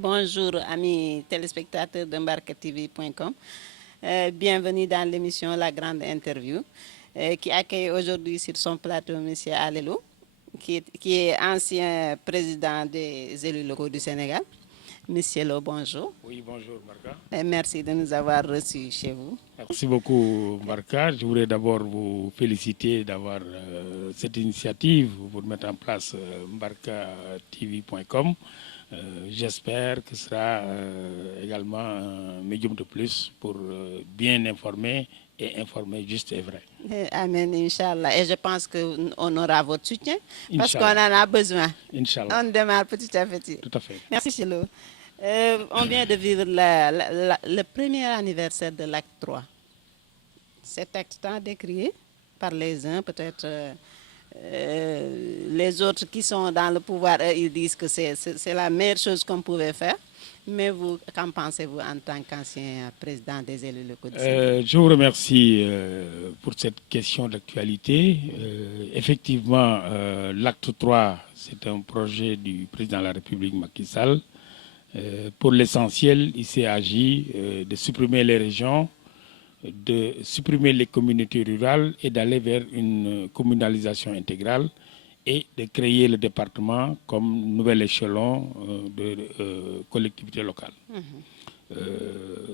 Bonjour amis téléspectateurs de mbarkatv.com. Bienvenue dans l'émission La Grande Interview qui accueille aujourd'hui sur son plateau M. Alelo, qui est ancien président des élus locaux du Sénégal. Monsieur Lo, bonjour. Oui, bonjour Marca. Et merci de nous avoir reçus chez vous. Merci beaucoup Marca. Je voudrais d'abord vous féliciter d'avoir cette initiative pour mettre en place mbarkatv.com. J'espère que ce sera également un médium de plus pour bien informer et informer juste et vrai. Amen, Inch'Allah. Et je pense qu'on aura votre soutien parce qu'on Inch'Allah. en a besoin. Inch'Allah. On démarre petit à petit. Tout à fait. Merci, Chilo. On vient de vivre le premier anniversaire de l'acte 3. Cet acte tant décrié par les uns, peut-être les autres qui sont dans le pouvoir, ils disent que c'est la meilleure chose qu'on pouvait faire. Mais vous, qu'en pensez-vous en tant qu'ancien président des élus locaux du Sénégal? Je vous remercie pour cette question d'actualité. Effectivement, l'acte 3, c'est un projet du président de la République Macky Sall. Pour l'essentiel, il s'est agi de supprimer les régions, de supprimer les communautés rurales et d'aller vers une communalisation intégrale et de créer le département comme nouvel échelon de collectivité locale.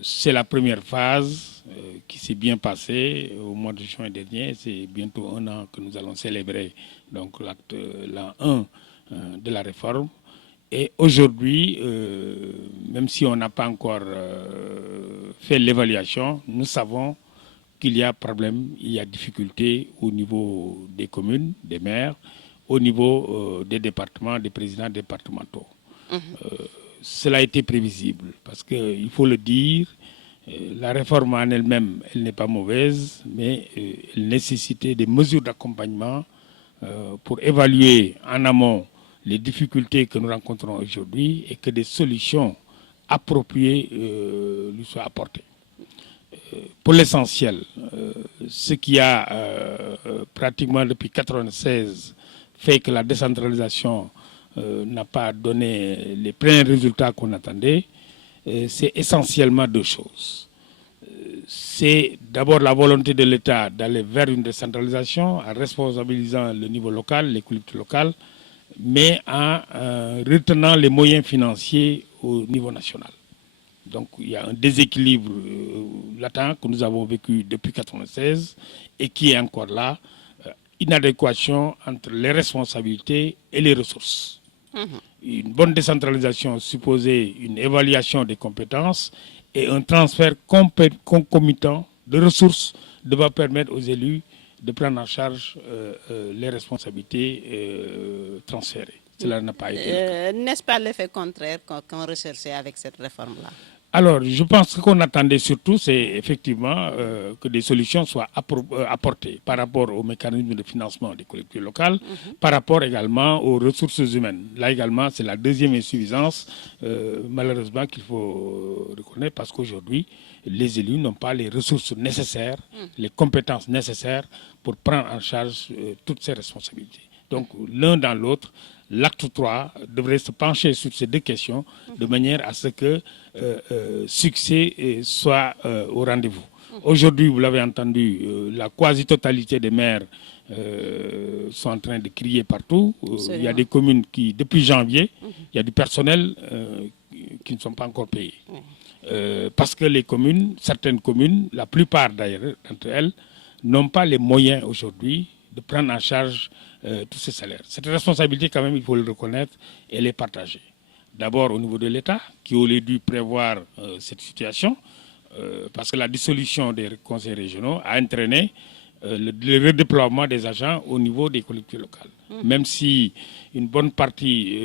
C'est la première phase qui s'est bien passée au mois de juin dernier. C'est bientôt un an que nous allons célébrer donc l'an 1 de la réforme. Et aujourd'hui, même si on n'a pas encore fait l'évaluation, nous savons qu'il y a problème, il y a difficulté au niveau des communes, des maires, au niveau des départements, des présidents départementaux. Cela a été prévisible parce qu'il faut le dire, la réforme en elle-même, elle n'est pas mauvaise, mais elle nécessitait des mesures d'accompagnement pour évaluer en amont les difficultés que nous rencontrons aujourd'hui et que des solutions appropriées lui soient apportées. Pour l'essentiel, ce qui a pratiquement depuis 1996 fait que la décentralisation n'a pas donné les pleins résultats qu'on attendait, c'est essentiellement deux choses. C'est d'abord la volonté de l'État d'aller vers une décentralisation en responsabilisant le niveau local, les collectivités locales, mais en retenant les moyens financiers au niveau national. Donc il y a un déséquilibre latent que nous avons vécu depuis 1996 et qui est encore là, inadéquation entre les responsabilités et les ressources. Une bonne décentralisation supposait une évaluation des compétences et un transfert concomitant de ressources devant permettre aux élus de prendre en charge les responsabilités transférées. Cela n'a pas été le cas. N'est-ce pas l'effet contraire qu'on recherchait avec cette réforme-là? Alors, je pense que ce qu'on attendait surtout, c'est effectivement que des solutions soient apportées par rapport aux mécanismes de financement des collectivités locales, par rapport également aux ressources humaines. Là également, c'est la deuxième insuffisance, malheureusement, qu'il faut reconnaître, parce qu'aujourd'hui, les élus n'ont pas les ressources nécessaires, les compétences nécessaires pour prendre en charge toutes ces responsabilités. Donc, l'un dans l'autre, l'acte 3 devrait se pencher sur ces deux questions de manière à ce que succès soit au rendez-vous. Aujourd'hui, vous l'avez entendu, la quasi-totalité des maires sont en train de crier partout. Il y a des communes qui, depuis janvier, il y a du personnel qui ne sont pas encore payés. Parce que les communes, certaines communes, la plupart d'ailleurs d'entre elles, n'ont pas les moyens aujourd'hui de prendre en charge tous ces salaires. Cette responsabilité, quand même, il faut le reconnaître, elle est partagée. D'abord au niveau de l'État, qui aurait dû prévoir cette situation, parce que la dissolution des conseils régionaux a entraîné le redéploiement des agents au niveau des collectivités locales. Même si une bonne partie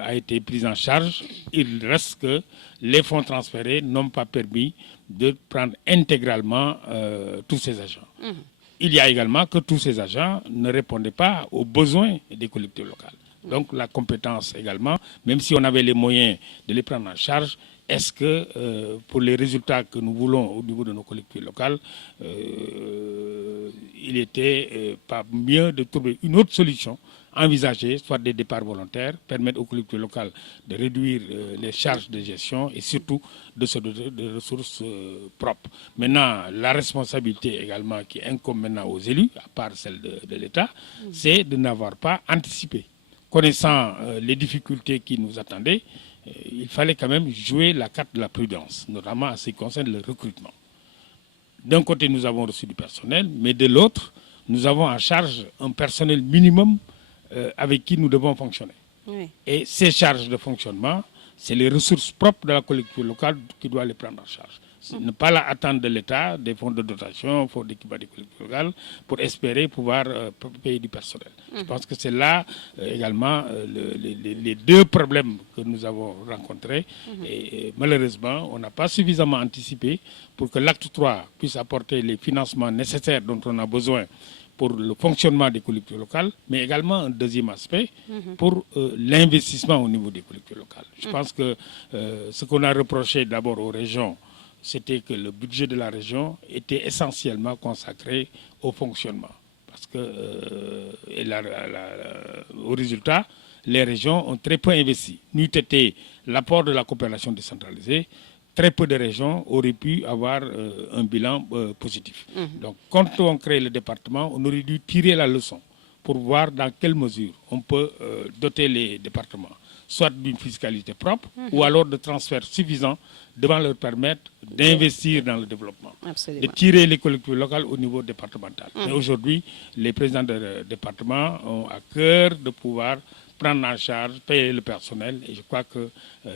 a été prise en charge, il reste que les fonds transférés n'ont pas permis de prendre intégralement tous ces agents. Il y a également que tous ces agents ne répondaient pas aux besoins des collectivités locales. Donc la compétence également, même si on avait les moyens de les prendre en charge, est-ce que pour les résultats que nous voulons au niveau de nos collectivités locales, il était pas mieux de trouver une autre solution envisager soit des départs volontaires, permettre aux collectivités locales de réduire les charges de gestion et surtout de se doter de ressources propres. Maintenant, la responsabilité également qui incombe maintenant aux élus, à part celle de l'État, c'est de n'avoir pas anticipé. Connaissant les difficultés qui nous attendaient, il fallait quand même jouer la carte de la prudence, notamment en ce qui concerne le recrutement. D'un côté, nous avons reçu du personnel, mais de l'autre, nous avons en charge un personnel minimum avec qui nous devons fonctionner. Oui. Et ces charges de fonctionnement, c'est les ressources propres de la collectivité locale qui doivent les prendre en charge. Ne pas attendre de l'État, des fonds de dotation, fonds d'équipement des collectivités locales, pour espérer pouvoir payer du personnel. Je pense que c'est là également les deux problèmes que nous avons rencontrés. Et malheureusement, on n'a pas suffisamment anticipé pour que l'acte 3 puisse apporter les financements nécessaires dont on a besoin pour le fonctionnement des collectivités locales, mais également un deuxième aspect pour l'investissement au niveau des collectivités locales. Je pense que ce qu'on a reproché d'abord aux régions, c'était que le budget de la région était essentiellement consacré au fonctionnement. Parce que, au résultat, les régions ont très peu investi. N'eût été l'apport de la coopération décentralisée, très peu de régions auraient pu avoir un bilan positif. Donc, quand on crée le département, on aurait dû tirer la leçon pour voir dans quelle mesure on peut doter les départements, soit d'une fiscalité propre ou alors de transferts suffisants devant leur permettre d'investir dans le développement, Absolument. de tirer les collectivités locales au niveau départemental. Mais aujourd'hui, les présidents de département ont à cœur de pouvoir prendre en charge, payer le personnel. Et je crois que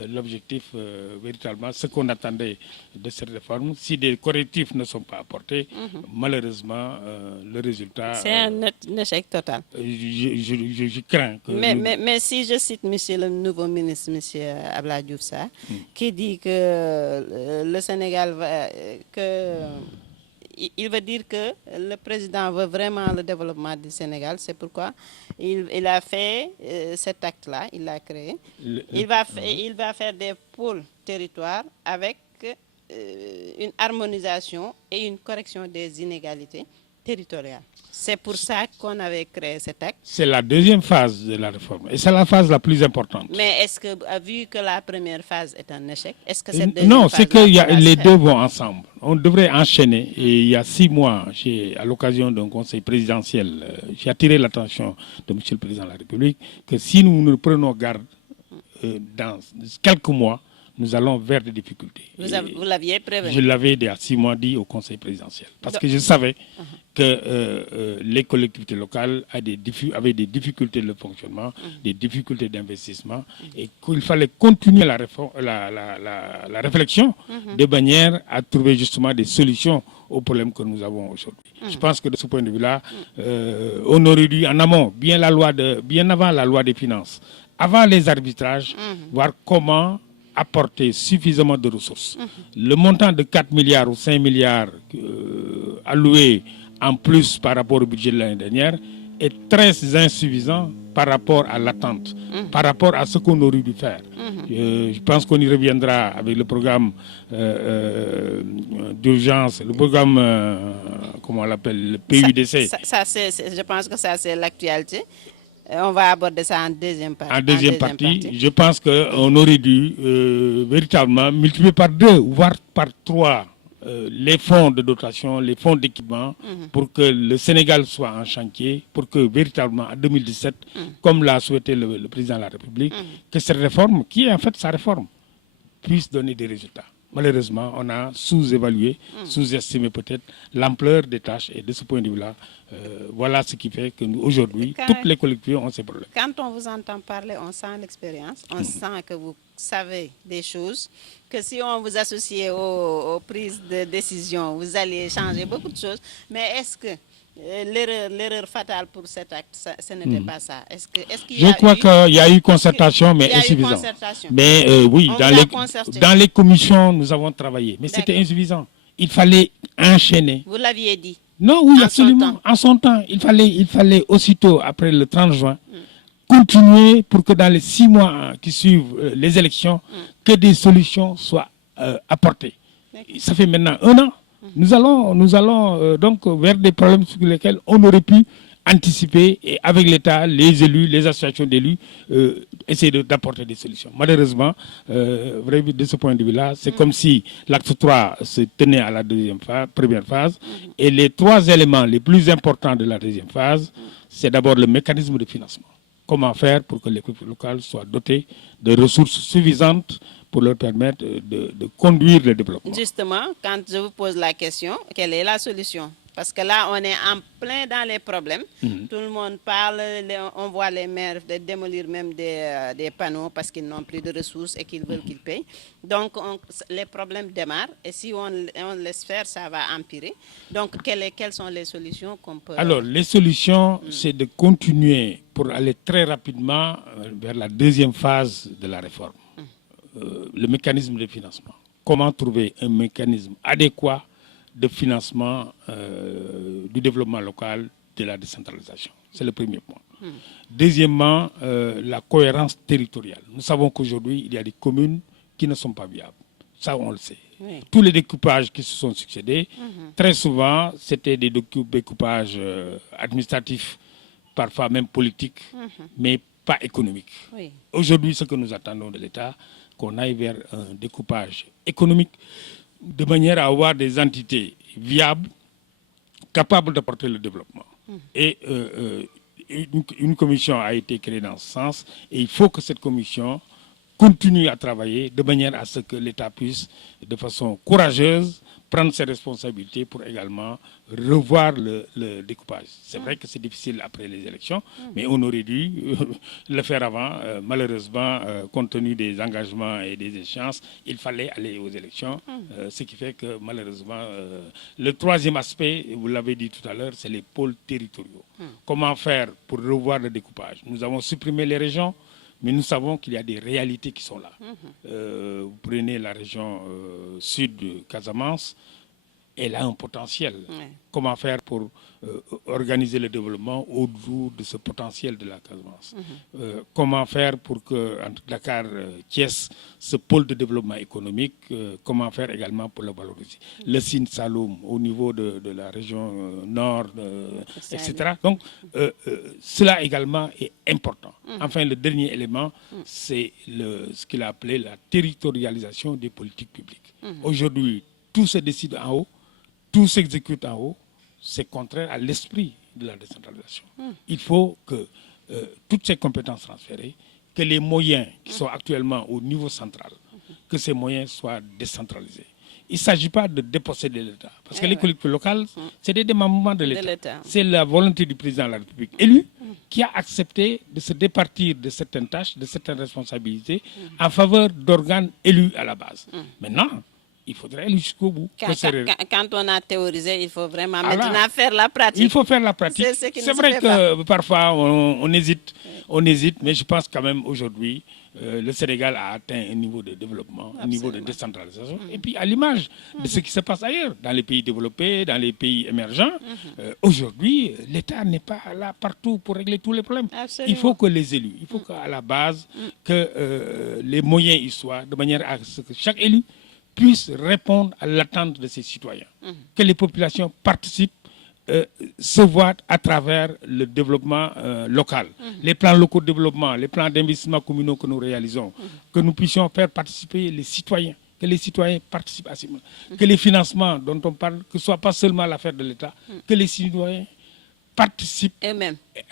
l'objectif, véritablement, ce qu'on attendait de cette réforme, si des correctifs ne sont pas apportés, malheureusement, le résultat... C'est un échec total. Je crains que... Mais si je cite le nouveau ministre, M. Abdoulaye Diouf Sarr, qui dit que le Sénégal va... il veut dire que le président veut vraiment le développement du Sénégal. C'est pourquoi il a fait cet acte-là, il l'a créé. Il va faire des pôles territoires avec une harmonisation et une correction des inégalités territoriales. C'est pour ça qu'on avait créé cet acte. C'est la deuxième phase de la réforme et c'est la phase la plus importante. Mais est-ce que, vu que la première phase est un échec, est-ce que cette deuxième non, phase... c'est que les deux vont ensemble. On devrait enchaîner. Et il y a 6 mois, à l'occasion d'un conseil présidentiel, j'ai attiré l'attention de M. le Président de la République que si nous ne prenons garde dans quelques mois, nous allons vers des difficultés. Vous l'aviez prévenu. Je l'avais il y a 6 mois dit au conseil présidentiel. Parce que je savais que les collectivités locales avaient des difficultés de fonctionnement, des difficultés d'investissement, et qu'il fallait continuer la réflexion de manière à trouver justement des solutions aux problèmes que nous avons aujourd'hui. Je pense que de ce point de vue-là, on aurait dû en amont, bien avant la loi des finances, avant les arbitrages, voir comment apporter suffisamment de ressources. Le montant de 4 milliards ou 5 milliards alloués en plus par rapport au budget de l'année dernière est très insuffisant par rapport à l'attente, par rapport à ce qu'on aurait dû faire. Je pense qu'on y reviendra avec le programme d'urgence, le programme, comment on l'appelle, le PUDC. Je pense que ça, c'est l'actualité. On va aborder ça en deuxième partie. En deuxième partie, je pense qu'on aurait dû véritablement multiplier par 2, voire par 3 les fonds de dotation, les fonds d'équipement, pour que le Sénégal soit en chantier, pour que véritablement en 2017, comme l'a souhaité le président de la République, que cette réforme, qui est en fait sa réforme, puisse donner des résultats. Malheureusement, on a sous-évalué, sous-estimé peut-être l'ampleur des tâches. Et de ce point de vue-là, voilà ce qui fait que nous, aujourd'hui, toutes les collectivités ont ces problèmes. Quand on vous entend parler, on sent l'expérience, on sent que vous savez des choses, que si on vous associait aux prises de décision, vous allez changer beaucoup de choses. Mais est-ce que l'erreur fatale pour cet acte, ce n'était pas ça? Je crois qu'il y a eu concertation, mais insuffisant. Mais oui, dans les commissions, nous avons travaillé, mais c'était insuffisant. Il fallait enchaîner. Vous l'aviez dit. Non, oui, absolument. En son temps, il fallait aussitôt, après le 30 juin, continuer pour que dans les 6 mois qui suivent les élections, que des solutions soient apportées. Ça fait maintenant 1 an. Nous allons donc vers des problèmes sur lesquels on aurait pu anticiper et avec l'État, les élus, les associations d'élus, essayer d'apporter des solutions. Malheureusement, vraiment, de ce point de vue-là, c'est comme si l'acte 3 se tenait à la première phase et les 3 éléments les plus importants de la deuxième phase, c'est d'abord le mécanisme de financement. Comment faire pour que les collectivités locales soient dotées de ressources suffisantes pour leur permettre de conduire le développement. Justement, quand je vous pose la question, quelle est la solution? Parce que là, on est en plein dans les problèmes. Tout le monde parle, on voit les maires démolir même des panneaux parce qu'ils n'ont plus de ressources et qu'ils veulent qu'ils payent. Donc, les problèmes démarrent et si on laisse faire, ça va empirer. Donc, quelles sont les solutions qu'on peut... Alors, les solutions, c'est de continuer pour aller très rapidement vers la deuxième phase de la réforme. Le mécanisme de financement. Comment trouver un mécanisme adéquat de financement du développement local, de la décentralisation. C'est le premier point. Deuxièmement, la cohérence territoriale. Nous savons qu'aujourd'hui, il y a des communes qui ne sont pas viables. Ça, on le sait. Oui. Tous les découpages qui se sont succédés, très souvent, c'était des découpages administratifs, parfois même politiques, mais pas économiques. Oui. Aujourd'hui, ce que nous attendons de l'État, qu'on aille vers un découpage économique de manière à avoir des entités viables, capables d'apporter le développement. Et une commission a été créée dans ce sens et il faut que cette commission continue à travailler de manière à ce que l'État puisse, de façon courageuse, prendre ses responsabilités pour également revoir le découpage. C'est vrai que c'est difficile après les élections, mais on aurait dû le faire avant. Malheureusement, compte tenu des engagements et des échéances, il fallait aller aux élections, ce qui fait que malheureusement, le troisième aspect, vous l'avez dit tout à l'heure, c'est les pôles territoriaux. Comment faire pour revoir le découpage? Nous avons supprimé les régions, mais nous savons qu'il y a des réalités qui sont là. Vous prenez la région sud de Casamance, elle a un potentiel. Comment faire pour organiser le développement autour de ce potentiel de la Casamance? Comment faire pour que, entre Dakar et Thiès, ce pôle de développement économique, comment faire également pour le valoriser? Le Sine Saloum au niveau de la région nord, etc. Donc, cela également est important. Enfin, le dernier élément, c'est ce qu'il a appelé la territorialisation des politiques publiques. Aujourd'hui, tout se décide en haut, tout s'exécute en haut, c'est contraire à l'esprit de la décentralisation. Il faut que toutes ces compétences transférées, que les moyens qui sont actuellement au niveau central, que ces moyens soient décentralisés. Il ne s'agit pas de déposséder l'État, parce que les collectivités locales, c'est des démembrements de l'État. C'est la volonté du président de la République élu qui a accepté de se départir de certaines tâches, de certaines responsabilités, en faveur d'organes élus à la base. Maintenant, il faudrait aller jusqu'au bout. Quand on a théorisé, il faut vraiment maintenant faire la pratique. Il faut faire la pratique. C'est vrai que parfois on hésite, mais je pense quand même aujourd'hui, le Sénégal a atteint un niveau de développement, un niveau de décentralisation. Et puis à l'image de ce qui se passe ailleurs, dans les pays développés, dans les pays émergents, aujourd'hui, l'État n'est pas là partout pour régler tous les problèmes. Absolument. Il faut que les élus, il faut qu'à la base, que les moyens y soient, de manière à ce que chaque élu puisse répondre à l'attente de ses citoyens. Que les populations participent, se voient à travers le développement local. Les plans locaux de développement, les plans d'investissement communaux que nous réalisons, que nous puissions faire participer les citoyens, que les citoyens participent à ces moments, que les financements dont on parle, que ce ne soit pas seulement l'affaire de l'État, que les citoyens participent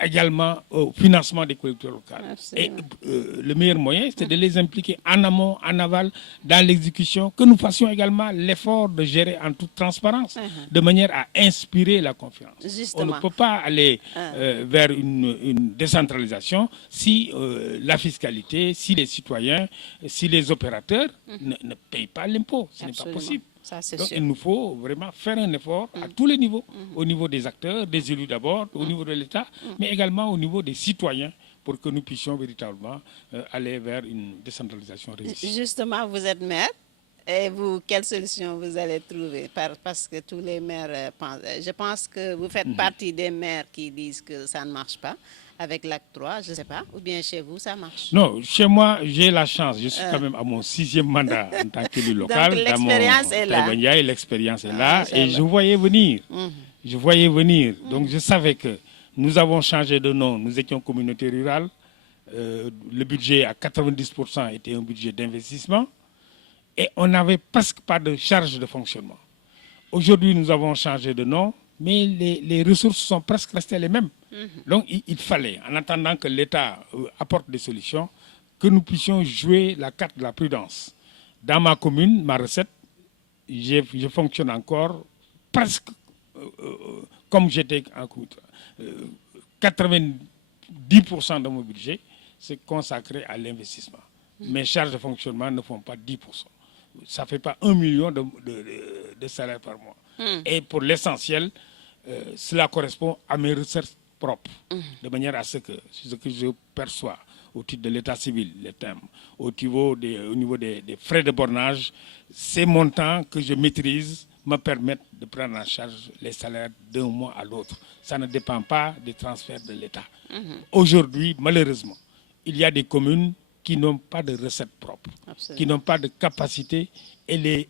également au financement des collectivités locales. Absolument. Et le meilleur moyen, c'est de les impliquer en amont, en aval, dans l'exécution, que nous fassions également l'effort de gérer en toute transparence, de manière à inspirer la confiance. Justement. On ne peut pas aller vers une décentralisation si la fiscalité, si les citoyens, si les opérateurs ne payent pas l'impôt. Ce n'est pas possible. Donc, il nous faut vraiment faire un effort à tous les niveaux, au niveau des acteurs, des élus d'abord, au niveau de l'État, mais également au niveau des citoyens, pour que nous puissions véritablement aller vers une décentralisation réussie. Justement, vous êtes maire, et vous, quelle solution vous allez trouver? Parce que tous les maires pensent. Je pense que vous faites partie des maires qui disent que ça ne marche pas. Avec l'acte 3, je ne sais pas, ou bien chez vous, ça marche? Non, chez moi, j'ai la chance. Je suis quand même à mon 6e mandat en tant qu'élu local. Donc l'expérience est là. L'expérience est là et je voyais venir. Je voyais venir. Donc je savais que Nous avons changé de nom, nous étions communauté rurale. Le budget à 90% était un budget d'investissement et on n'avait presque pas de charge de fonctionnement. Aujourd'hui, nous avons changé de nom, mais les ressources sont presque restées les mêmes. Donc, il fallait, en attendant que l'État apporte des solutions, que nous puissions jouer la carte de la prudence. Dans ma commune, ma recette, je fonctionne encore presque comme j'étais en commune. 90% de mon budget, c'est consacré à l'investissement. Mes charges de fonctionnement ne font pas 10%. Ça ne fait pas 1 million de salaires par mois. Et pour l'essentiel, cela correspond à mes recettes propres, de manière à ce que je perçois au titre de l'état civil, les thèmes, au niveau des frais de bornage, ces montants que je maîtrise me permettent de prendre en charge les salaires d'un mois à l'autre. Ça ne dépend pas des transferts de l'État. Aujourd'hui, malheureusement, il y a des communes qui n'ont pas de recettes propres, qui n'ont pas de capacité et les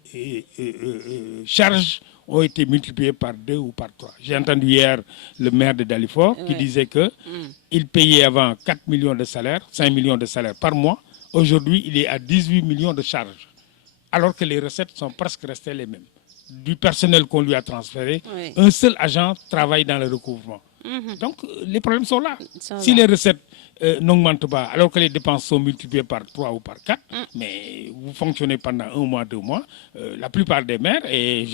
charges ont été multipliées par 2 ou par 3. J'ai entendu hier le maire de Dalifort qui disait qu'il payait avant 4 millions de salaires, 5 millions de salaires par mois. Aujourd'hui, il est à 18 millions de charges, alors que les recettes sont presque restées les mêmes. Du personnel qu'on lui a transféré, un seul agent travaille dans le recouvrement. Donc, les problèmes sont là. Si les recettes n'augmentent pas, alors que les dépenses sont multipliées par 3 ou par 4, mais vous fonctionnez pendant 1 mois, 2 mois, la plupart des maires, et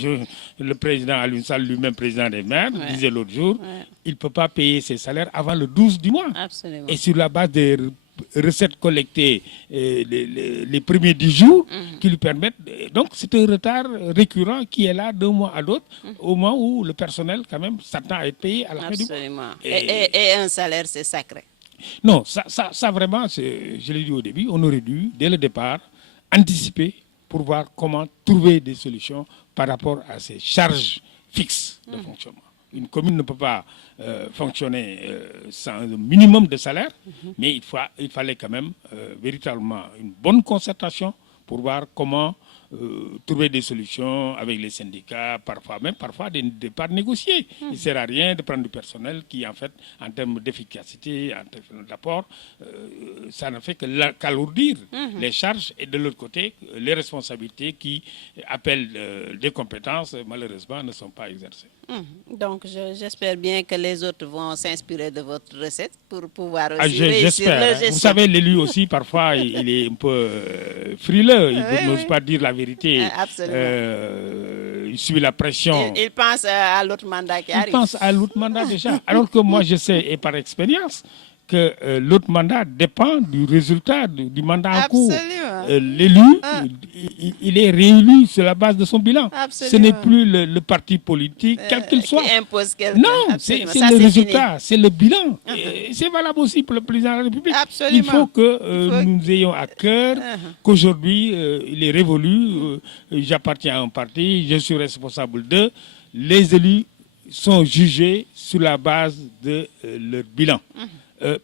le président Alioune Sall, lui-même président des maires, disait l'autre jour, il ne peut pas payer ses salaires avant le 12 du mois. Absolument. Et sur la base des recettes collectées les premiers 10 jours qui lui permettent... Donc, c'est un retard récurrent qui est là d'un mois à l'autre, au moment où le personnel, quand même, s'attend à être payé à la fin du mois. Absolument. Et un salaire, c'est sacré. Non, ça vraiment, je l'ai dit au début, on aurait dû, dès le départ, anticiper pour voir comment trouver des solutions par rapport à ces charges fixes de fonctionnement. Une commune ne peut pas fonctionner sans un minimum de salaire, mais il fallait quand même véritablement une bonne concertation pour voir comment trouver des solutions avec les syndicats, parfois des départs négociés. Il ne sert à rien de prendre du personnel qui, en fait, en termes d'efficacité, en termes d'apport, ça ne fait qu'alourdir les charges et de l'autre côté, les responsabilités qui appellent des compétences, malheureusement, ne sont pas exercées. Donc, j'espère bien que les autres vont s'inspirer de votre recette pour pouvoir aussi réussir leur gestion. Vous savez, l'élu aussi, parfois, il est un peu frileux. Il n'ose pas dire la vérité. Il subit la pression. Il pense à l'autre mandat qui arrive. Il pense à l'autre mandat déjà. Alors que moi, je sais, et par expérience, que l'autre mandat dépend du résultat du mandat en cours. L'élu, il est réélu sur la base de son bilan. Absolument. Ce n'est plus le parti politique, quel qu'il soit. Qui impose quelqu'un. Non, c'est le résultat, c'est le bilan. C'est valable aussi pour le président de la République. Absolument. Il faut que nous ayons à cœur qu'aujourd'hui, il est révolu. J'appartiens à un parti, je suis responsable d'eux. Les élus sont jugés sur la base de leur bilan.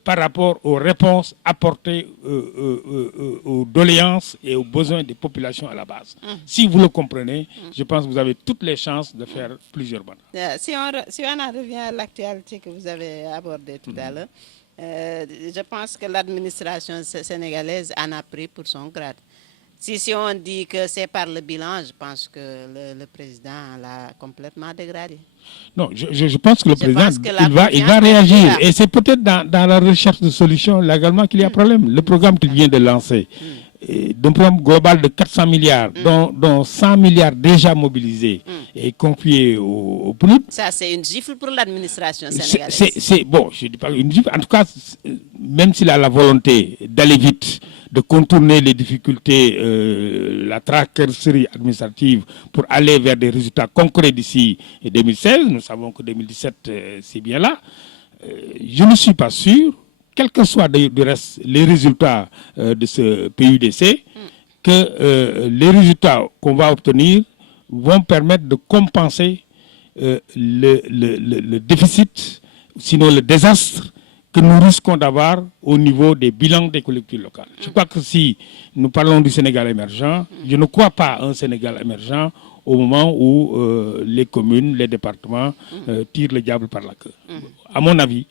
Par rapport aux réponses apportées aux doléances et aux besoins des populations à la base. Si vous le comprenez, je pense que vous avez toutes les chances de faire plusieurs mandats. Si on en revient à l'actualité que vous avez abordée tout à l'heure, je pense que l'administration sénégalaise en a pris pour son grade. Si on dit que c'est par le bilan, je pense que le président l'a complètement dégradé. Non, je pense que le président, il va réagir. Et c'est peut-être dans la recherche de solutions légalement qu'il y a problème. Le programme qu'il vient de lancer, d'un programme global de 400 milliards, dont 100 milliards déjà mobilisés et confiés au PNUD. Ça, c'est une gifle pour l'administration sénégalaise. Bon, je ne dis pas une gifle. En tout cas, même s'il a la volonté d'aller vite, de contourner les difficultés, la tracasserie administrative pour aller vers des résultats concrets d'ici 2016. Nous savons que 2017, c'est bien là. Je ne suis pas sûr, quels que soient du reste les résultats de ce PUDC, que les résultats qu'on va obtenir vont permettre de compenser le déficit, sinon le désastre, que nous risquons d'avoir au niveau des bilans des collectivités locales. Je crois que si nous parlons du Sénégal émergent, je ne crois pas à un Sénégal émergent au moment où les communes, les départements tirent le diable par la queue. À mon avis,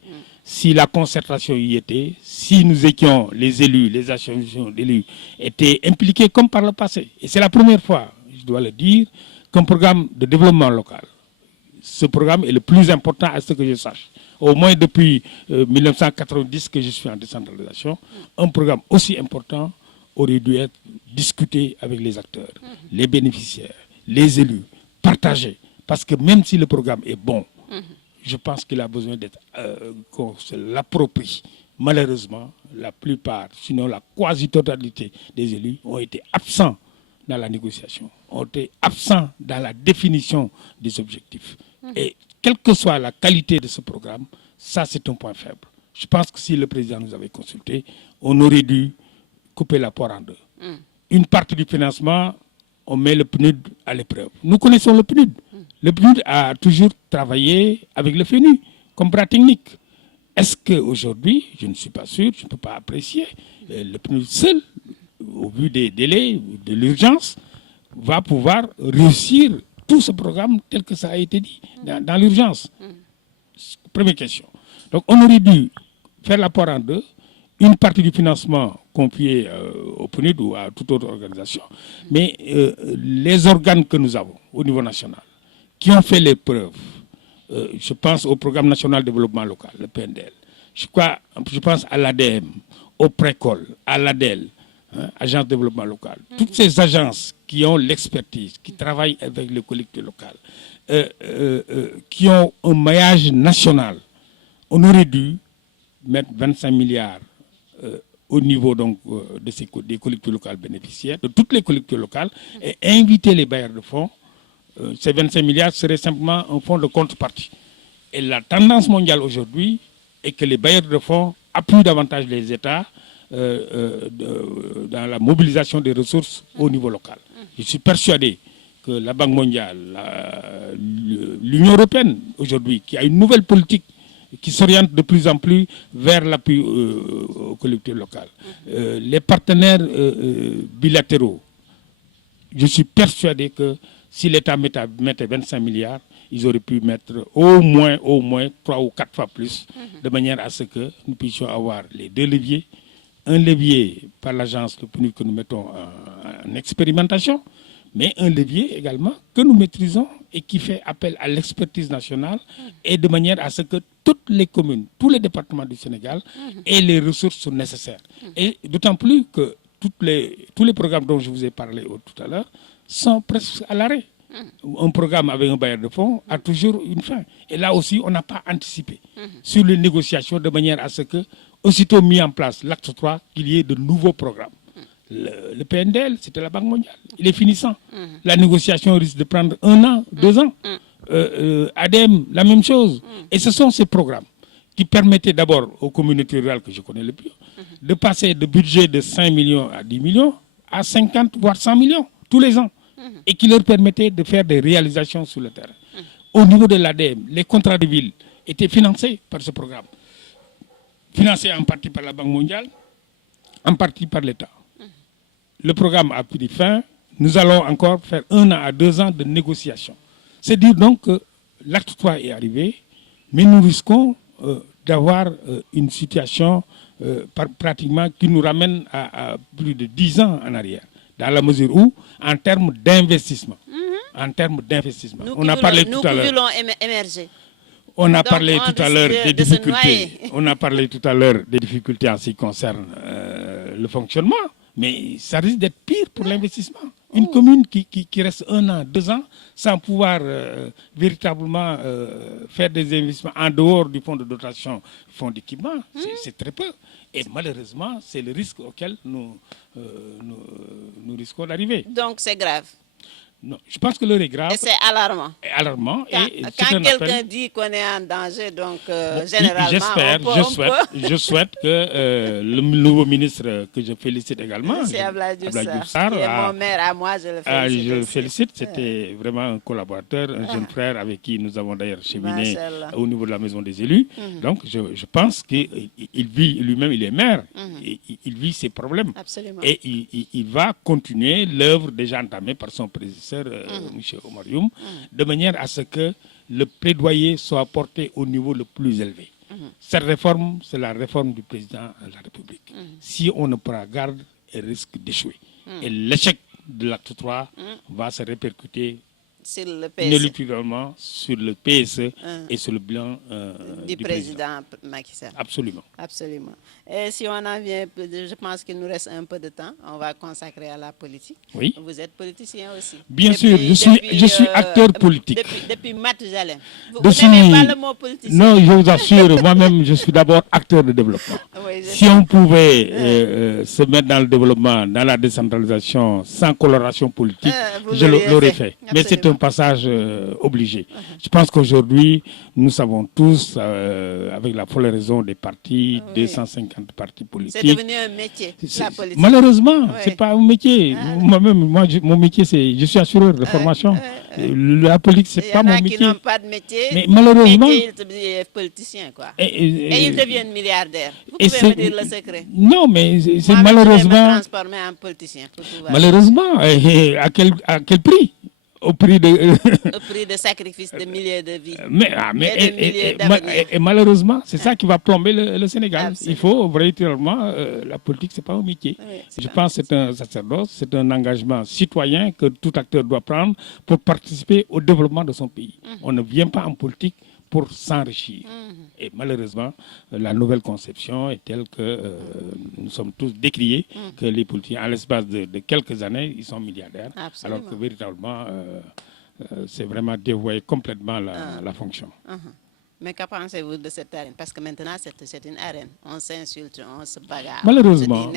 si la concertation y était, si nous étions, les élus, les associations d'élus, étaient impliqués comme par le passé, et c'est la première fois, je dois le dire, qu'un programme de développement local, ce programme est le plus important à ce que je sache. Au moins depuis 1990 que je suis en décentralisation, un programme aussi important aurait dû être discuté avec les acteurs, les bénéficiaires, les élus, partagé. Parce que même si le programme est bon, je pense qu'il a besoin d'être qu'on se l'approprie. Malheureusement, la plupart, sinon la quasi-totalité des élus ont été absents dans la négociation, ont été absents dans la définition des objectifs. Et quelle que soit la qualité de ce programme, ça c'est un point faible. Je pense que si le président nous avait consulté, on aurait dû couper la poire en deux. Une partie du financement, on met le PNUD à l'épreuve. Nous connaissons le PNUD. Le PNUD a toujours travaillé avec le FENU comme bras technique. Est-ce qu'aujourd'hui, je ne suis pas sûr, je ne peux pas apprécier, le PNUD seul, au vu des délais, de l'urgence, va pouvoir réussir tout ce programme tel que ça a été dit, dans l'urgence. Première question. Donc on aurait dû faire la poire en deux, une partie du financement confiée au PNUD ou à toute autre organisation, mais les organes que nous avons au niveau national, qui ont fait les preuves, je pense au Programme national de développement local, le PNDL, je pense à l'ADM, au PRECOL, à l'ADEL, Agence de développement local. Toutes ces agences qui ont l'expertise, qui travaillent avec les collectivités locales, qui ont un maillage national, on aurait dû mettre 25 milliards au niveau donc, des collectivités locales bénéficiaires, de toutes les collectivités locales, et inviter les bailleurs de fonds. Ces 25 milliards seraient simplement un fonds de contrepartie. Et la tendance mondiale aujourd'hui est que les bailleurs de fonds appuient davantage les États dans la mobilisation des ressources au niveau local. Je suis persuadé que la Banque mondiale, l'Union européenne aujourd'hui, qui a une nouvelle politique qui s'oriente de plus en plus vers l'appui aux collectivités locales, les partenaires bilatéraux, je suis persuadé que si l'État mettait 25 milliards, ils auraient pu mettre au moins 3 ou 4 fois plus, de manière à ce que nous puissions avoir les deux leviers. Un levier par l'agence, le PNUD que nous mettons en expérimentation, mais un levier également que nous maîtrisons et qui fait appel à l'expertise nationale et de manière à ce que toutes les communes, tous les départements du Sénégal aient les ressources nécessaires. Et d'autant plus que tous les programmes dont je vous ai parlé tout à l'heure sont presque à l'arrêt. Un programme avec un bailleur de fonds a toujours une fin. Et là aussi, on n'a pas anticipé sur les négociations de manière à ce que, aussitôt mis en place l'acte 3, qu'il y ait de nouveaux programmes. Le PNDL, c'était la Banque mondiale. Il est finissant. La négociation risque de prendre 1 an, 2 ans. ADEM, la même chose. Et ce sont ces programmes qui permettaient d'abord aux communautés rurales que je connais le plus, de passer de budget de 5 millions à 10 millions à 50 voire 100 millions tous les ans. Et qui leur permettaient de faire des réalisations sur le terrain. Au niveau de l'ADEM, les contrats de ville étaient financés par ce programme. Financés en partie par la Banque mondiale, en partie par l'État. Le programme a pris fin. Nous allons encore faire 1 an à 2 ans de négociations. C'est dire donc que l'acte 3 est arrivé, mais nous risquons d'avoir une situation pratiquement qui nous ramène à plus de 10 ans en arrière. Dans la mesure où, en termes d'investissement, on a parlé tout à l'heure. Nous voulons émerger. On a parlé tout à l'heure des difficultés. On a parlé tout à l'heure des difficultés en ce qui concerne le fonctionnement, mais ça risque d'être pire pour l'investissement. Une commune qui reste 1 an, 2 ans, sans pouvoir véritablement faire des investissements en dehors du fonds de dotation, fonds d'équipement, c'est très peu. Et malheureusement, c'est le risque auquel nous risquons d'arriver. Donc c'est grave. Non, je pense que l'heure est grave. Et c'est alarmant. Alarmant. Quand quelqu'un dit qu'on est en danger, donc généralement, je souhaite que le nouveau ministre, que je félicite également, Abdoulaye Diouf Diouf Sarr, Sarr, qui est mon maire à moi, je le félicite. je le félicite, c'était vraiment un collaborateur, un jeune frère avec qui nous avons d'ailleurs cheminé au niveau de la maison des élus. Donc je pense qu'il vit, lui-même il est maire, et il vit ses problèmes. Absolument. Et il va continuer l'œuvre déjà entamée par son prédécesseur, M. Oumar Youm, de manière à ce que le plaidoyer soit porté au niveau le plus élevé. Cette réforme, c'est la réforme du président de la République. Si on ne prend garde, elle risque d'échouer. Et l'échec de l'acte 3 va se répercuter sur le PSE. Inéluctablement sur le PSE et sur le bilan du président Macky Sall. Absolument. Absolument. Et si on en vient, je pense qu'il nous reste un peu de temps, on va consacrer à la politique. Oui. Vous êtes politicien aussi. Bien sûr, je suis acteur politique. Depuis Mathusalem. Vous n'aimez pas le mot politicien? Non, je vous assure, moi-même, je suis d'abord acteur de développement. Oui, si on pouvait se mettre dans le développement, dans la décentralisation, sans coloration politique, je l'aurais fait. Mais c'est un passage obligé. Je pense qu'aujourd'hui, nous savons tous, avec la folle raison des partis, 250 partis politiques. C'est devenu un métier, la politique. Malheureusement, c'est pas un métier. Moi-même, mon métier, je suis assureur de formation. La politique, c'est pas mon métier. Il y en a qui n'ont pas de métier. Mais malheureusement, ils deviennent politiciens, quoi. Et ils deviennent milliardaires. Vous pouvez me dire le secret? Non, mais c'est malheureusement. Je vais me transformer en politicien. Malheureusement, à quel prix? Au prix de sacrifice de milliers de vies. Et malheureusement, c'est ça qui va plomber le Sénégal. Absolument. Il faut véritablement, la politique, c'est pas un métier. Oui, je pense que c'est un sacerdoce, c'est un engagement citoyen que tout acteur doit prendre pour participer au développement de son pays. On ne vient pas en politique pour s'enrichir. Et malheureusement, la nouvelle conception est telle que nous sommes tous décriés, que les politiciens, à l'espace de quelques années, ils sont milliardaires. Absolument. Alors que véritablement, c'est vraiment dévoyer complètement la fonction. Mais qu'en pensez-vous de cette arène? Parce que maintenant, c'est une arène. On s'insulte, on se bagarre.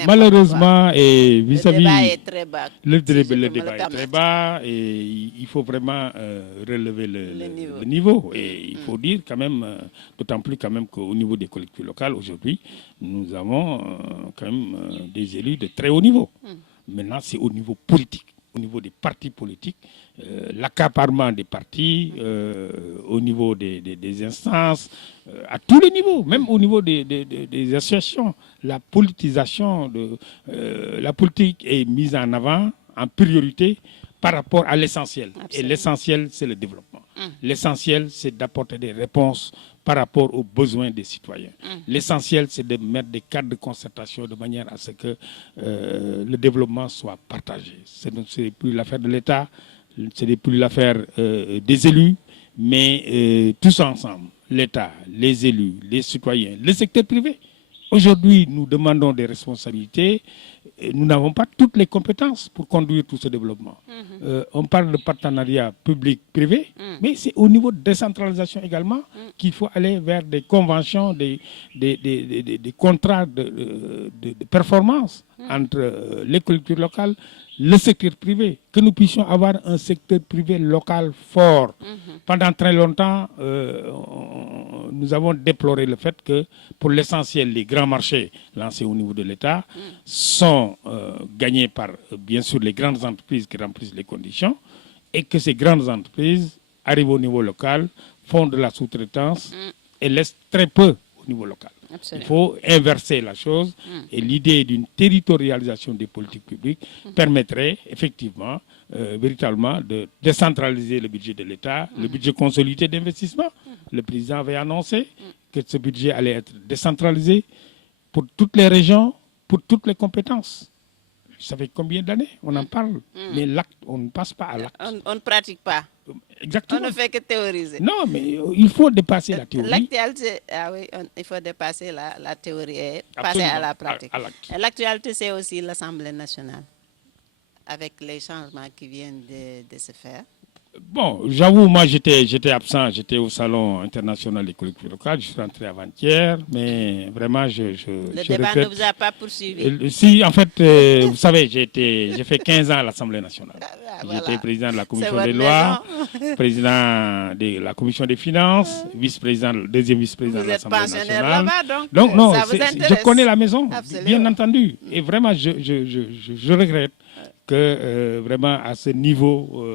Malheureusement, et vis-à-vis... Le débat est très bas. Le débat est très bas et il faut vraiment relever le niveau. Et il faut dire quand même, d'autant plus quand même qu'au niveau des collectivités locales, aujourd'hui, nous avons quand même des élus de très haut niveau. Maintenant, c'est au niveau politique. Au niveau des partis politiques, l'accaparement des partis, au niveau des instances, à tous les niveaux, même au niveau des associations. La politisation, la politique est mise en avant en priorité par rapport à l'essentiel. Et l'essentiel, c'est le développement. L'essentiel, c'est d'apporter des réponses par rapport aux besoins des citoyens. L'essentiel, c'est de mettre des cadres de concertation de manière à ce que le développement soit partagé. Ce n'est plus l'affaire de l'État, ce n'est plus l'affaire des élus, mais tous ensemble, l'État, les élus, les citoyens, le secteur privé. Aujourd'hui, nous demandons des responsabilités. Nous n'avons pas toutes les compétences pour conduire tout ce développement. On parle de partenariat public-privé, mais c'est au niveau de décentralisation également qu'il faut aller vers des conventions, des contrats de performance entre les collectivités locales, le secteur privé, que nous puissions avoir un secteur privé local fort. Pendant très longtemps, nous avons déploré le fait que, pour l'essentiel, les grands marchés lancés au niveau de l'État sont gagnés par, bien sûr, les grandes entreprises qui remplissent les conditions, et que ces grandes entreprises arrivent au niveau local, font de la sous-traitance et laissent très peu au niveau local. Absolument. Il faut inverser la chose et l'idée d'une territorialisation des politiques publiques permettrait effectivement, véritablement, de décentraliser le budget de l'État, le budget consolidé d'investissement. Le président avait annoncé que ce budget allait être décentralisé pour toutes les régions, pour toutes les compétences. Ça fait combien d'années on en parle, mais l'acte, on ne passe pas à l'acte. On ne pratique pas. Exactement. On ne fait que théoriser. Non, mais il faut dépasser la théorie. L'actualité, il faut dépasser la théorie et passer à la pratique. L'actualité, c'est aussi l'Assemblée nationale, avec les changements qui viennent de se faire. Bon, j'avoue, moi j'étais absent, j'étais au Salon international des collectivités locales, je suis rentré avant-hier, mais vraiment Le je débat ne regrette. vous a pas poursuivi. Si, en fait, vous savez, j'ai fait 15 ans à l'Assemblée nationale. J'étais Voilà. président de la C'est commission votre des lois, maison. président de la commission des finances, vice-président, deuxième vice-président de Vous êtes l'Assemblée pensionnaire nationale. là-bas, donc Donc non, ça vous je intéresse. connais la maison, bien Absolument. entendu. Et vraiment, je regrette que vraiment à ce niveau,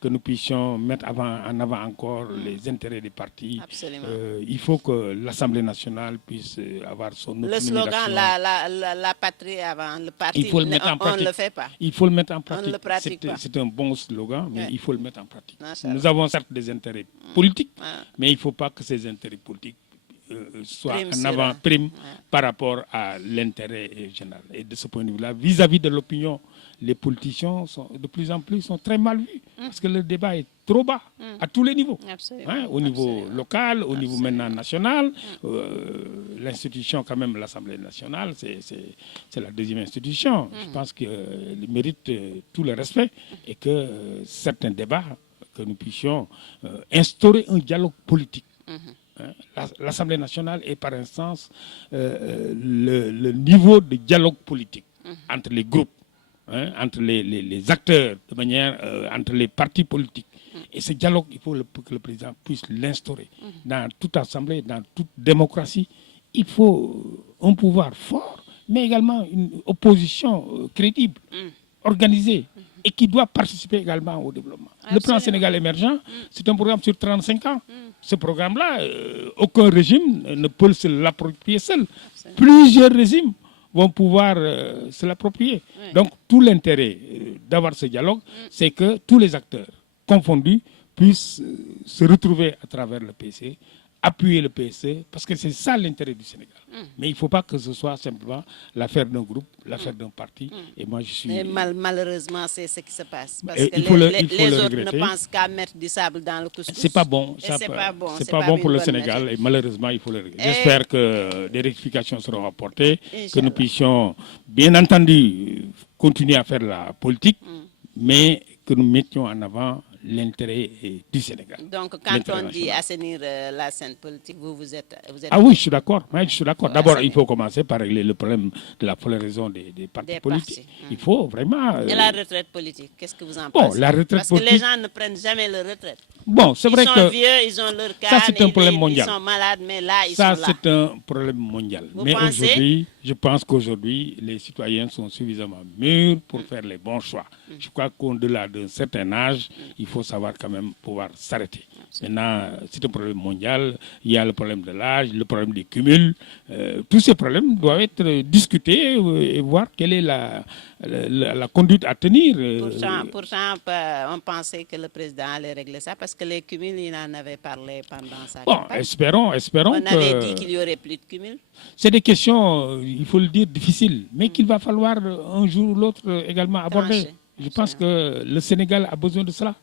que nous puissions mettre en avant encore les intérêts des partis. Absolument. Il faut que l'Assemblée nationale puisse avoir son autonomie Le slogan d'action. la patrie avant le parti, Il faut le mettre en on ne pratique. le fait pas. Il faut le mettre en On pratique. ne le pratique pas. C'est un bon slogan, mais Ouais. il faut le mettre en pratique. Machallah. Nous avons certes des intérêts politiques, Ouais. mais il ne faut pas que ces intérêts politiques soient Prime en sur avant, un. prime par rapport à l'intérêt général. Et de ce point de vue-là, vis-à-vis de l'opinion, les politiciens sont de plus en plus sont très mal vus parce que le débat est trop bas à tous les niveaux. Absolument. Hein, au niveau Absolument. local, au niveau maintenant national, l'institution quand même, l'Assemblée nationale, c'est la deuxième institution. Je pense qu'elle mérite tout le respect et que certains débats, que nous puissions instaurer un dialogue politique. Hein, l'Assemblée nationale est par instance le niveau de dialogue politique entre les groupes, hein, entre les acteurs, de manière entre les partis politiques. Et ce dialogue, il faut que le président puisse l'instaurer dans toute assemblée, dans toute démocratie. Il faut un pouvoir fort, mais également une opposition crédible, organisée, et qui doit participer également au développement. Le plan Sénégal émergent, c'est un programme sur 35 ans. Ce programme-là, aucun régime ne peut se l'approprier seul. Plusieurs régimes vont pouvoir se l'approprier. Donc, tout l'intérêt d'avoir ce dialogue, c'est que tous les acteurs confondus puissent se retrouver à travers le PSE, appuyer le PSE, parce que c'est ça l'intérêt du Sénégal. Mais il ne faut pas que ce soit simplement l'affaire d'un groupe, l'affaire d'un parti. Et moi, je suis... Mais malheureusement, c'est ce qui se passe. Parce Et que il faut le les autres regretter. ne pensent qu'à mettre du sable dans le couscous. C'est pas bon. Et c'est pas bon. C'est pas bon pour une le bonne Sénégal méthode. et malheureusement, il faut le regretter. J'espère que des rectifications seront apportées, que Inch'Allah. nous puissions, bien entendu, continuer à faire la politique, mais que nous mettions en avant l'intérêt du Sénégal. Donc, quand L'intérêt on dit national. assainir la scène politique, vous êtes Ah oui, je suis d'accord. Ouais, je suis d'accord. Faut D'abord, assainir. il faut commencer par régler le problème de la polarisation des partis Des politiques. partis. Il faut vraiment... Et la retraite politique, qu'est-ce que vous en Bon, pensez? la retraite Parce que les politique- gens ne prennent jamais leur retraite. Bon, c'est vrai Ils sont que vieux, ils ont leur ça, canne, c'est un problème mondial. Ils sont malades, mais là, ils ça, sont là. c'est un problème mondial. Vous Mais pensez? aujourd'hui, je pense qu'aujourd'hui, les citoyens sont suffisamment mûrs pour faire les bons choix. Je crois qu'au-delà d'un certain âge, il faut savoir quand même pouvoir s'arrêter. Maintenant, c'est un problème mondial. Il y a le problème de l'âge, le problème des cumuls. Tous ces problèmes doivent être discutés et voir quelle est la conduite à tenir. Pourtant, on pensait que le président allait régler ça parce que les cumuls, il en avait parlé pendant sa Bon, campagne. espérons On avait que... dit qu'il n'y aurait plus de cumul. C'est des questions, il faut le dire, difficiles, mais qu'il va falloir un jour ou l'autre également aborder. Trancher. Je pense que le Sénégal a besoin de cela.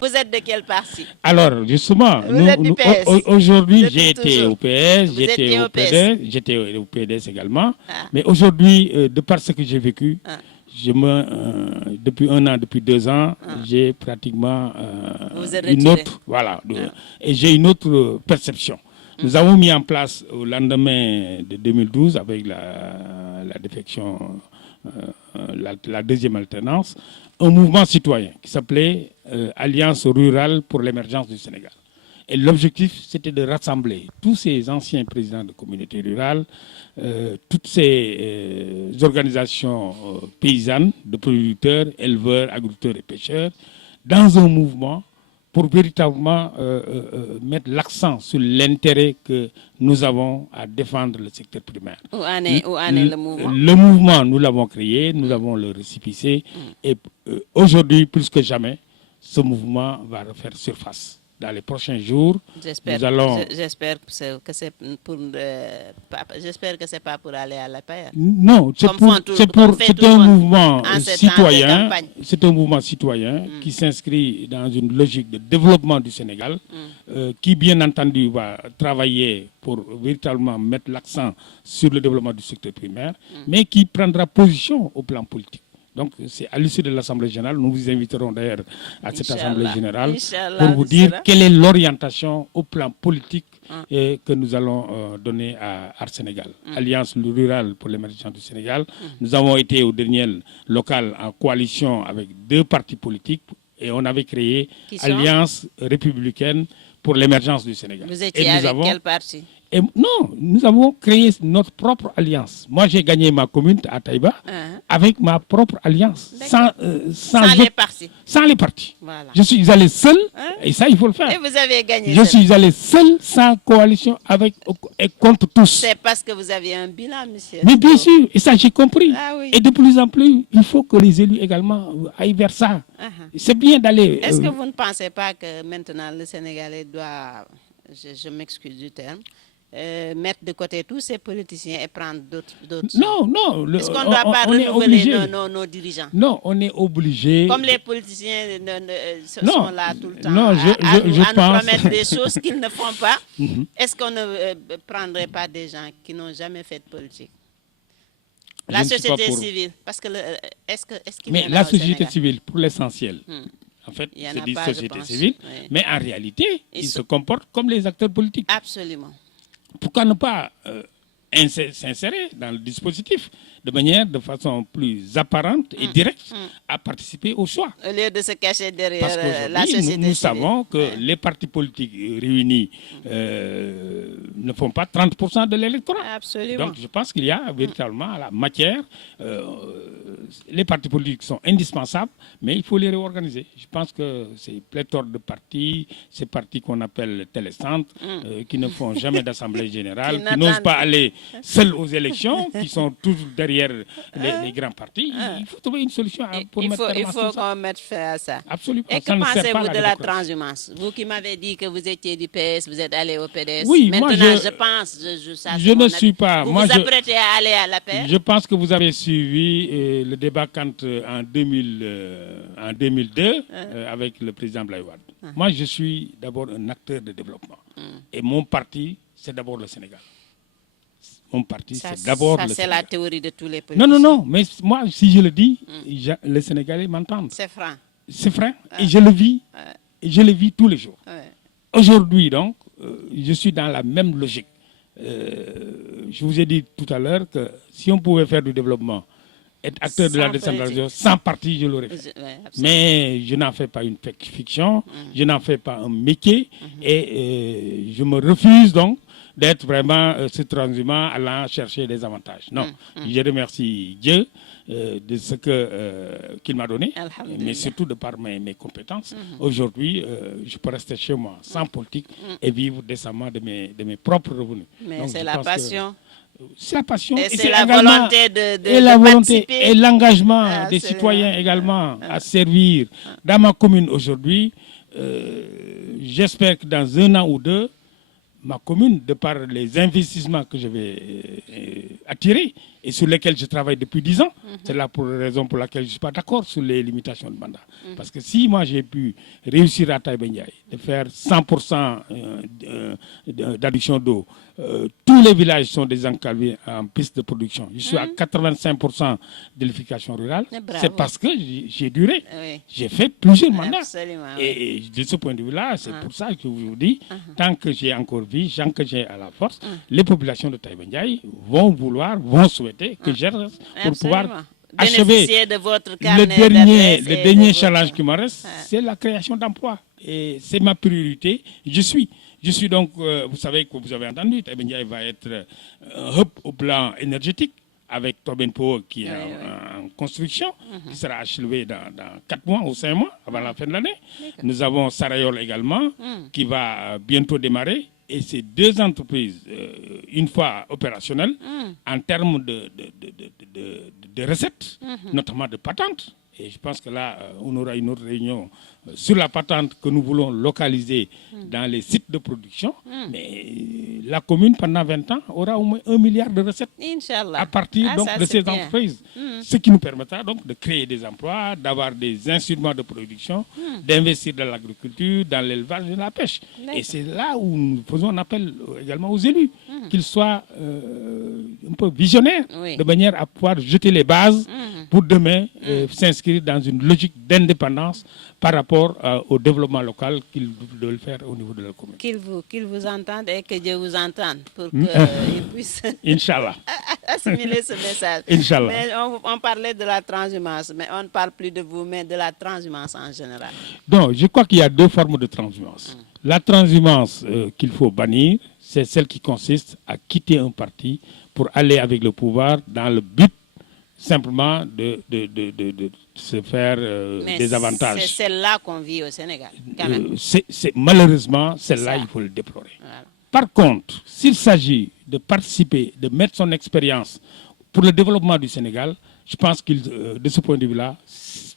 Vous êtes de quel parti? Alors, justement, Vous êtes du PS. aujourd'hui, Depuis j'ai été toujours. au PS, Vous étiez j'étais au au PDS, j'étais au PDS également. Ah. Mais aujourd'hui, de par ce que j'ai vécu, Ah. depuis 1 an, depuis 2 ans, j'ai pratiquement Vous êtes une retiré. autre, voilà, et j'ai une autre perception. Nous avons mis en place au lendemain de 2012, avec la défection, la deuxième alternance, un mouvement citoyen qui s'appelait Alliance rurale pour l'émergence du Sénégal. Et l'objectif, c'était de rassembler tous ces anciens présidents de communautés rurales, toutes ces organisations paysannes, de producteurs, éleveurs, agriculteurs et pêcheurs, dans un mouvement pour véritablement mettre l'accent sur l'intérêt que nous avons à défendre le secteur primaire. Où en est le mouvement? Le mouvement, nous l'avons créé, nous avons le récépissé, et aujourd'hui, plus que jamais, ce mouvement va refaire surface. Dans les prochains jours, nous allons... J'espère que c'est pour j'espère que c'est pas pour aller à la paix. Non, c'est Comme un mouvement en ces temps de citoyen. campagne. C'est un mouvement citoyen qui s'inscrit dans une logique de développement du Sénégal, qui bien entendu va travailler pour véritablement mettre l'accent sur le développement du secteur primaire, mais qui prendra position au plan politique. Donc, c'est à l'issue de l'Assemblée générale, nous vous inviterons d'ailleurs à cette Assemblée générale Inch'Allah, pour vous dire quelle est l'orientation au plan politique que nous allons donner à Art Sénégal. Alliance rurale pour l'émergence du Sénégal. Nous avons été au dernier local en coalition avec 2 partis politiques et on avait créé Alliance républicaine pour l'émergence du Sénégal. Vous étiez avec quel parti? Non, nous avons créé notre propre alliance. Moi, j'ai gagné ma commune à Taïba avec ma propre alliance, sans les partis. Sans les partis. Voilà. Je suis allé seul, et ça, il faut le faire. Et vous avez gagné. Je suis allé seul, sans coalition, et contre tous. C'est parce que vous avez un bilan, monsieur. Mais bien sûr, et ça, j'ai compris. Ah, oui. Et de plus en plus, il faut que les élus également aillent vers ça. C'est bien d'aller... Est-ce que vous ne pensez pas que maintenant, le Sénégalais doit, je m'excuse du terme, mettre de côté tous ces politiciens et prendre d'autres. Non. Est-ce qu'on ne doit pas renouveler nos dirigeants? Non, on est obligé. Comme les politiciens sont là tout le temps non, nous promettre des choses qu'ils ne font pas. Est-ce qu'on ne prendrait pas des gens qui n'ont jamais fait de politique? La société civile, parce que mais la société civile, pour l'essentiel, en fait, c'est des sociétés civiles, mais en réalité, ils se comportent comme les acteurs politiques. Absolument. Pourquoi ne pas s'insérer dans le dispositif de façon plus apparente et directe à participer au choix? Au lieu de se cacher derrière la société société nous savons que les partis politiques réunis ne font pas 30% de l'électorat. Absolument. Donc je pense qu'il y a véritablement la matière. Les partis politiques sont indispensables, mais il faut les réorganiser. Je pense que ces pléthores de partis, ces partis qu'on appelle télécentres, qui ne font jamais d'assemblée générale, qui n'osent pas aller seuls aux élections, qui sont toujours derrière les grands partis. Il faut trouver une solution pour mettre fin à ça. Il faut qu'on mette fin à ça. Absolument. Et que pensez-vous de la transhumance? Vous qui m'avez dit que vous étiez du PS, vous êtes allé au PDS. Oui, maintenant, moi, je pense... Je ne suis pas... Vous vous apprêtez à aller à la paix? Je pense que vous avez suivi le débat quand, en 2002 avec le président Abdoulaye Wade. Moi, je suis d'abord un acteur de développement. Et mon parti, c'est d'abord le Sénégal. Mon parti, c'est d'abord le Sénégal. Ça, c'est la théorie de tous les politiciens. Non, mais moi, si je le dis, les Sénégalais m'entendent. C'est franc. C'est franc, et je le vis, et je le vis tous les jours. Aujourd'hui, donc, je suis dans la même logique. Je vous ai dit tout à l'heure que si on pouvait faire du développement, être acteur de la décentralisation, sans parti, je l'aurais fait. Mais je n'en fais pas une fiction, je n'en fais pas un métier, et je me refuse donc d'être vraiment ce transhumant allant chercher des avantages. Non, je remercie Dieu de ce qu'il m'a donné, mais surtout de par mes compétences. Aujourd'hui, je peux rester chez moi sans politique et vivre décemment de mes propres revenus. Mais c'est la passion. C'est la passion et c'est la volonté la volonté participer. Et l'engagement des citoyens également à servir. Dans ma commune aujourd'hui, j'espère que dans 1 an ou 2, ma commune, de par les investissements que je vais attirer et sur lesquels je travaille depuis 10 ans, c'est la raison pour laquelle je ne suis pas d'accord sur les limitations de mandat. Parce que si moi j'ai pu réussir à Taïba Ndiaye de faire 100% d'adduction d'eau, tous les villages sont désenclavés en piste de production. Je suis à 85% d'électrification rurale. C'est parce que j'ai duré. J'ai fait plusieurs mandats. Et de ce point de vue-là, c'est pour ça que je vous dis, tant que j'ai encore vie, tant que j'ai à la force, les populations de Taïba Ndiaye vont souhaiter que je reste pour pouvoir achever de votre le dernier challenge qui me reste, c'est la création d'emplois. Et c'est ma priorité. Je suis donc, vous savez que vous avez entendu, Taïba Ndiaye va être un hub au plan énergétique avec Tobin Power qui est en construction, qui sera achevé dans 4 mois ou 5 mois avant la fin de l'année. Nous avons Sarayol également qui va bientôt démarrer. Et ces 2 entreprises, une fois opérationnelles, en termes de recettes, notamment de patentes, et je pense que là, on aura une autre réunion sur la patente que nous voulons localiser dans les sites de production. Mais la commune, pendant 20 ans, aura au moins 1 milliard de recettes à partir donc, de ces entreprises. Ce qui nous permettra donc de créer des emplois, d'avoir des instruments de production, d'investir dans l'agriculture, dans l'élevage et la pêche. Et c'est là où nous faisons un appel également aux élus, qu'ils soient un peu visionnaires, de manière à pouvoir jeter les bases pour demain s'inscrire dans une logique d'indépendance par rapport au développement local qu'ils veulent faire au niveau de leur commune. Qu'ils vous entendent et que Dieu vous entende pour qu'ils puissent Inch'Allah. assimiler ce message. Inch'Allah. Mais on parlait de la transhumance, mais on ne parle plus de vous, mais de la transhumance en général. Donc, je crois qu'il y a deux formes de transhumance. La transhumance qu'il faut bannir, c'est celle qui consiste à quitter un parti pour aller avec le pouvoir dans le but simplement de se faire des avantages. C'est celle-là qu'on vit au Sénégal, quand même. Malheureusement, celle-là, il faut le déplorer. Voilà. Par contre, s'il s'agit de participer, de mettre son expérience pour le développement du Sénégal, je pense que de ce point de vue-là,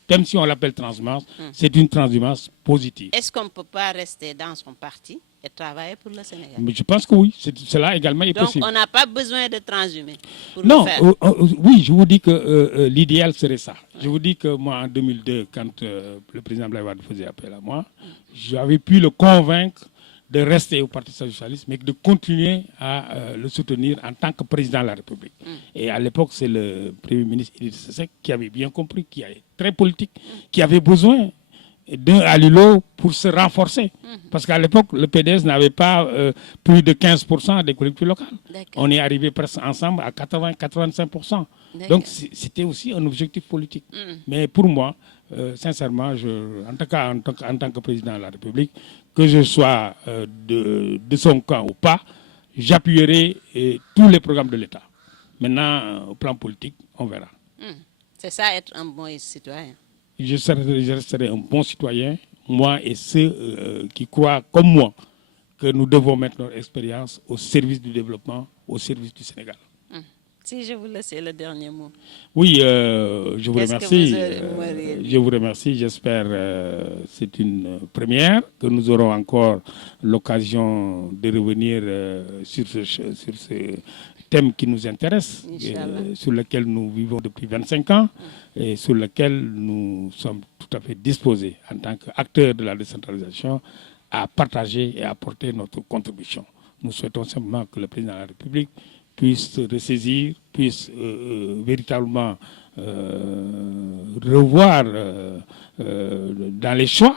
même si on l'appelle transhumance, c'est une transhumance positive. Est-ce qu'on ne peut pas rester dans son parti et travailler pour le Sénégal? Mais je pense que oui, cela également est possible. Donc, on n'a pas besoin de transhumer pour Non, le faire. oui, je vous dis que l'idéal serait ça. Je vous dis que moi, en 2002, quand le président Abdoulaye Wade faisait appel à moi, j'avais pu le convaincre de rester au Parti socialiste, mais de continuer à le soutenir en tant que président de la République. Et à l'époque, c'est le Premier ministre Idrissa Seck qui avait bien compris, qui est très politique, qui avait besoin d'un Alilo pour se renforcer. Parce qu'à l'époque, le PDS n'avait pas plus de 15% des collectivités locales. On est arrivé presque ensemble à 80-85%. Donc c'était aussi un objectif politique. Mais pour moi, sincèrement, en tant que président de la République, que je sois de son camp ou pas, j'appuierai tous les programmes de l'État. Maintenant, au plan politique, on verra. C'est ça, être un bon citoyen. Je resterai un bon citoyen, moi et ceux qui croient comme moi que nous devons mettre notre expérience au service du développement, au service du Sénégal. Si je vous laisse le dernier mot. Oui, je vous remercie. Je vous remercie. J'espère c'est une première, que nous aurons encore l'occasion de revenir sur ce thème qui nous intéresse, sur lequel nous vivons depuis 25 ans et sur lequel nous sommes tout à fait disposés en tant qu'acteurs de la décentralisation à partager et à apporter notre contribution. Nous souhaitons simplement que le président de la République puisse se ressaisir, puisse véritablement revoir dans les choix,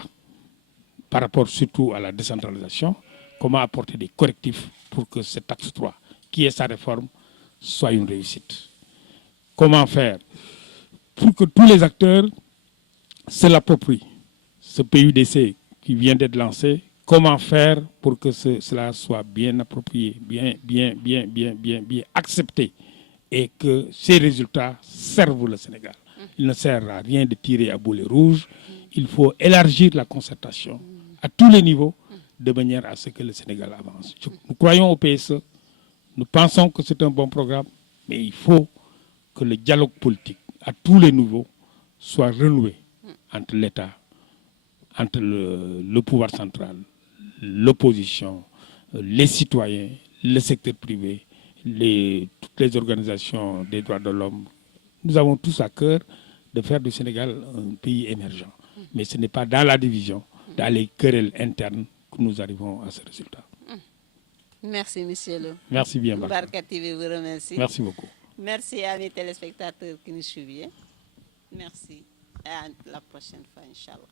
par rapport surtout à la décentralisation, comment apporter des correctifs pour que cet axe 3, qui est sa réforme, soit une réussite. Comment faire pour que tous les acteurs se l'approprient, ce PUDC qui vient d'être lancé. Comment faire pour que cela soit bien approprié, bien accepté et que ces résultats servent le Sénégal. Il ne sert à rien de tirer à boulet rouge. Il faut élargir la concertation à tous les niveaux de manière à ce que le Sénégal avance. Nous croyons au PSE. Nous pensons que c'est un bon programme, mais il faut que le dialogue politique à tous les niveaux soit renoué entre l'État, entre le pouvoir central, l'opposition, les citoyens, le secteur privé, toutes les organisations des droits de l'homme. Nous avons tous à cœur de faire du Sénégal un pays émergent. Mais ce n'est pas dans la division, dans les querelles internes que nous arrivons à ce résultat. Merci, monsieur Lo. Merci bien, Barka TV vous remercie. Merci beaucoup. Merci à mes téléspectateurs qui nous suivent. Merci. Et à la prochaine fois, Inch'Allah.